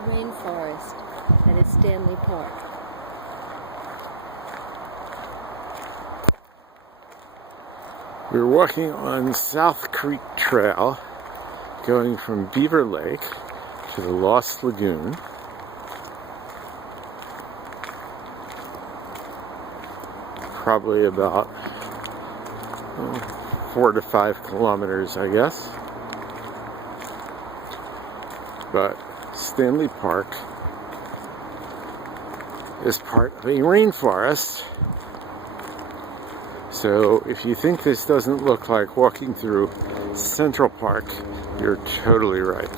the rainforest that is Stanley Park. We're walking on South Creek Trail, going from Beaver Lake to the Lost Lagoon. Probably about 4 to 5 kilometers, I guess. But Stanley Park is part of a rainforest. So if you think this doesn't look like walking through Central Park, you're totally right.